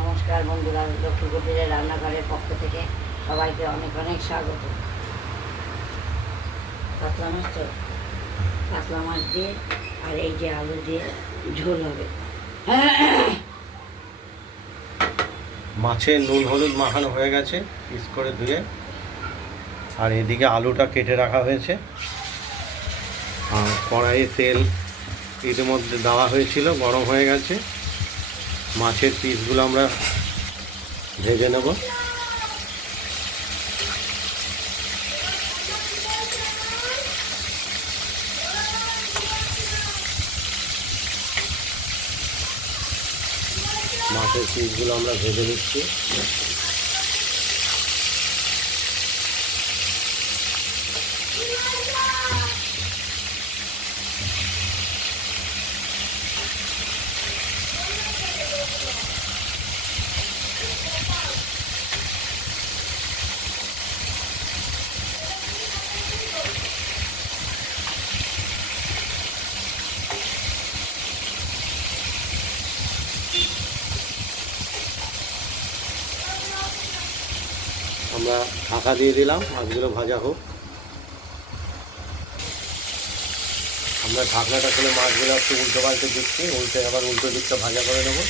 নমস্কার বন্ধুরা, লক্ষ্মী কুটিরের রান্নাঘরের পক্ষ থেকে সবাইকে অনেক অনেক স্বাগত। কাতলা মাছ তো কাতলা মাছ দিয়ে আর এই যে আলু দিয়ে ঝোল হবে। মাছে নুন হলুদ মাখানো হয়ে গেছে পিস করে ধুয়ে, আর এদিকে আলুটা কেটে রাখা হয়েছে। আর কড়াইয়ে তেল ইতিমধ্যে দেওয়া হয়েছিল, গরম হয়ে গেছে। মাছের পিসগুলো আমরা ভেজে নেব। মাছের পিসগুলো আমরা ভেজে নিচ্ছি। আমরা ঢাকা দিয়ে দিলাম, মাছগুলো ভাজা হোক। আমরা ঢাকনাটা খুলে মাছগুলো একটু উল্টো পাল্টে দিচ্ছি, আবার উল্টো দিকটা ভাজা করে নেব।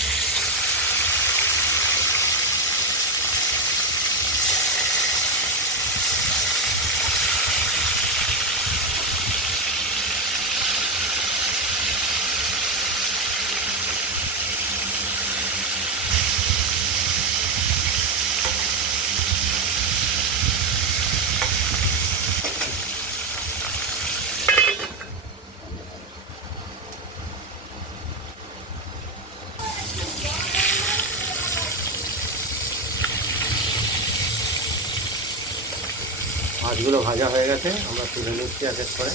মাছগুলো ভাজা হয়ে গেছে, আমরা তুলে নিচ্ছি এক এক করে।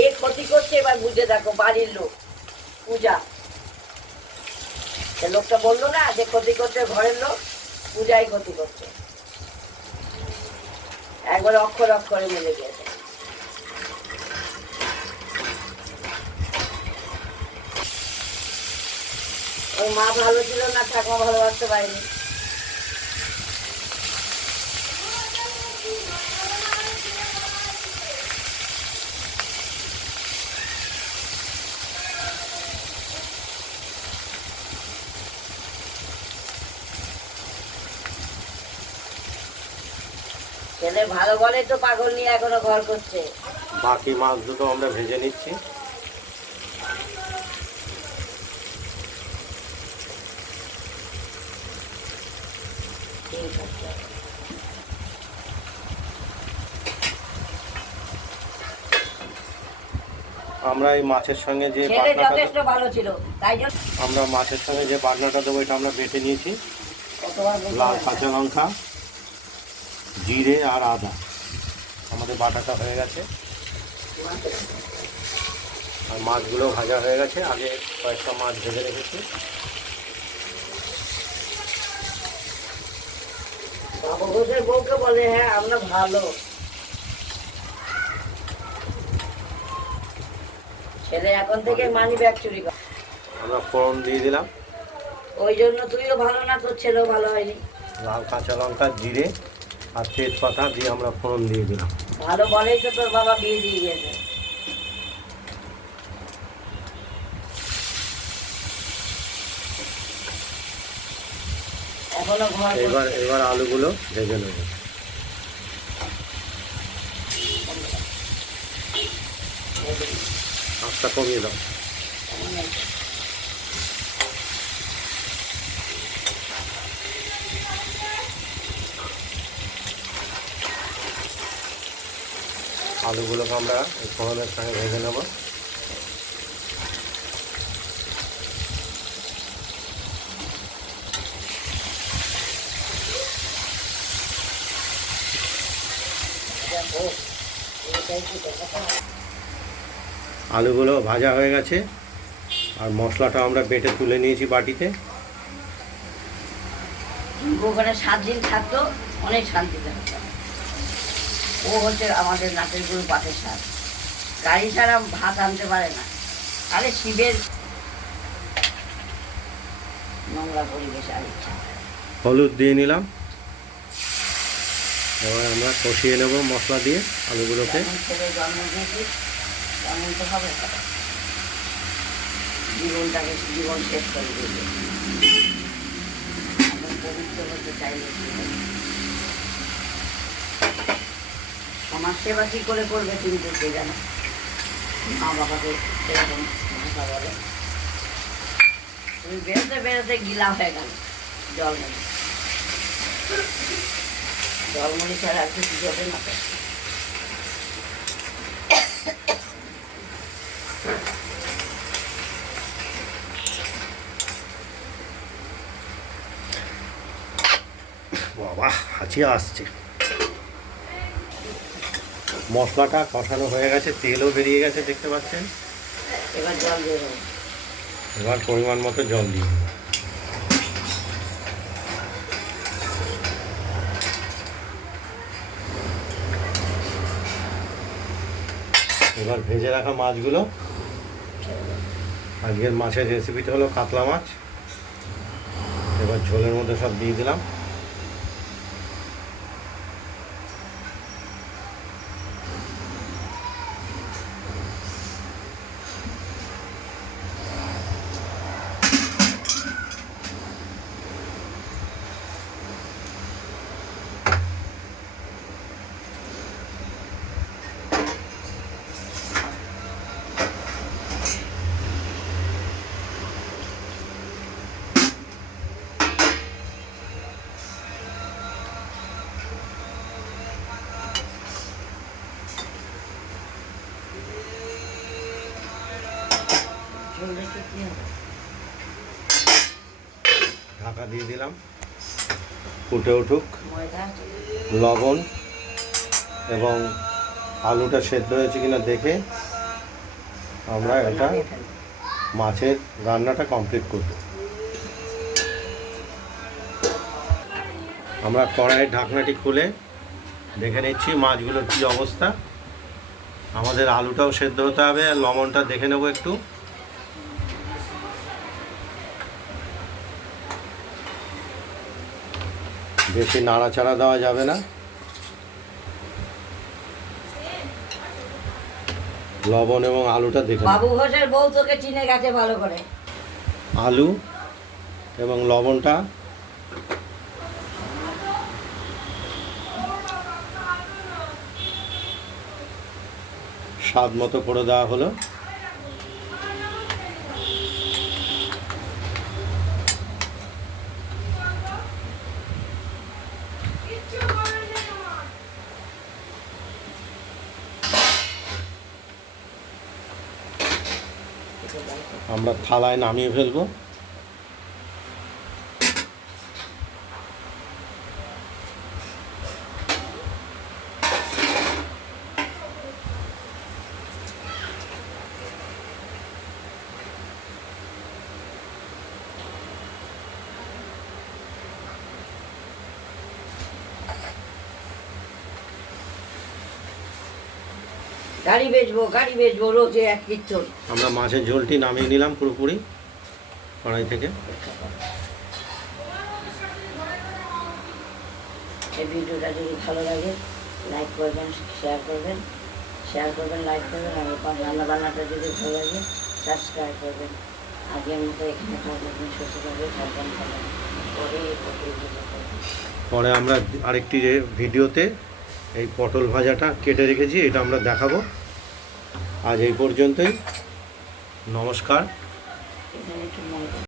এ ক্ষতি করছে এবার বুঝে দেখো, বাড়ির লোক পূজা, সে লোকটা বললো না যে ক্ষতি করছে ঘরের লোক, পূজাই ক্ষতি করছে। একবার অক্ষর অক্ষরে মিলে গেছে। ওর মা ভালো ছিল না, ঠাকুমা ভালোবাসতে পারেনি। ছেলে ভালো বলে তো পাগল নিয়ে এখনো ঘর করছে। বাকি মাছ দুটো আমরা ভেজে নিচ্ছি। আমরা এই মাছের সঙ্গে যে যথেষ্ট ভালো ছিল, তাই জন্য আমরা মাছের সঙ্গে যে বাটনাটা দেবো এটা আমরা বেটে নিয়েছি। লাল কাঁচা লঙ্কা, জিরে আর আদা আমাদের বাটাটা হয়ে গেছে। আর মাছগুলো ভাজা হয়ে গেছে, আগে কয়েকটা মাছ ভেজে রেখেছি। বউকে বলে হ্যাঁ আমরা ভালো। ছেলে এখন থেকে মানি ব্যাগ চুরি করে। আমরা ফোড়ন দিয়ে দিলাম। ওই জন্য তুইও ভালো না, তোর ছেলেও ভালো হয়নি। লাল কাঁচা লঙ্কা, জিরে আর তেজপাতা দিয়ে আমরা ফোড়ন দিয়ে দিলাম। ভালো বলেই তো তোর বাবা বিয়ে দিয়ে গেছে। এখনো ঘর এবার আলুগুলো ভেজে নেব। আঁচটা কমিয়ে দাও। আলুগুলোকে আমরা ফোড়নের সঙ্গে ভেজে নেব। আলুগুলো ভাজা হয়ে গেছে, আর মশলাটা আমরা বেটে তুলে নিয়েছি বাটিতে। ওখানে 7 দিন থাকতো, অনেক শান্তিতে হতো। ও হচ্ছে আমাদের নাটের গুরু পাটের সার, গাড়ি ছাড়া ভাত আনতে পারে না। আরে শিবের নোংরা পরিবেশ আর ইচ্ছা। হলুদ দিয়ে নিলাম, এবার আমরা কষিয়ে নেব মশলা দিয়ে আলুগুলোকে। যেমন ছেলে জন্ম দিয়েছি তেমন তো হবে, জীবনটাকে জীবন শেষ করে দিয়েছে। এখন পবিত্র হতে চাইলে কি হবে? সমাজ সেবা কি করে করবে কিন্তু কে জানে, মা বাবাকে সেরকম ভাষা বলে। তুমি বেরোতে বেরোতে গিলা হয়ে গেল জলমুড়ি, জলমুড়ি ছাড়া আর কিছু হবে না তো। বাবা হাঁচি আসছে। মশলাটা কষানো হয়ে গেছে, তেলও বেরিয়ে গেছে দেখতে পাচ্ছেন। এবার জল দিয়ে দেবো। এবার পরিমাণ মতো জল দিই। এবার ভেজে রাখা মাছগুলো, আজকের মাছের রেসিপিটা হলো কাতলা মাছ, এবার ঝোলের মধ্যে সব দিয়ে দিলাম। ঝোল রেখে কি হবে? ঢাকা দিয়ে দিলাম, ফুটে উঠুক। ময়দা লবণ এবং আলুটা সেদ্ধ হয়েছে কিনা দেখে আমরা এটা নামিয়ে ফেলবো। মাছের রান্নাটা কমপ্লিট করব। আমরা কড়াইয়ের ঢাকনাটি খুলে দেখে নিচ্ছি মাছগুলোর কী অবস্থা। আমাদের আলুটাও সেদ্ধ হতে হবে, আর লবণটা দেখে নেব একটু। বেশি নাড়াচাড়া দেওয়া যাবে না। লবণ এবং আলুটা দেখে নেব। বাবু ঘোষের বউ তোকে চিনে গেছে ভালো করে। আলু এবং লবণটা স্বাদ মতো করে দেওয়া হলো। আমরা থালায় নামিয়ে ফেলবো। গাড়ি বেচবো রোজে এক কীর্তন। আমরা মাছের ঝোলটি নামিয়ে নিলাম পুরোপুরি কড়াই থেকে। এই ভিডিওটা যদি ভালো লাগে লাইক করবেন, শেয়ার করবেন, লাইক করবেন। আর রান্না বান্নাটা যদি ভালো লাগে সাবস্ক্রাইব করবেন। আগের মতো এখানে থাকবেন, সুস্থ থাকবেন, সাবধান থাকবেন। পরে আমরা আরেকটি ভিডিওতে এই পটল ভাজাটা কেটে রেখেছি, এটা আমরা দেখাবো। আজ এই পর্যন্তই, নমস্কার। এখানে একটু ময়দা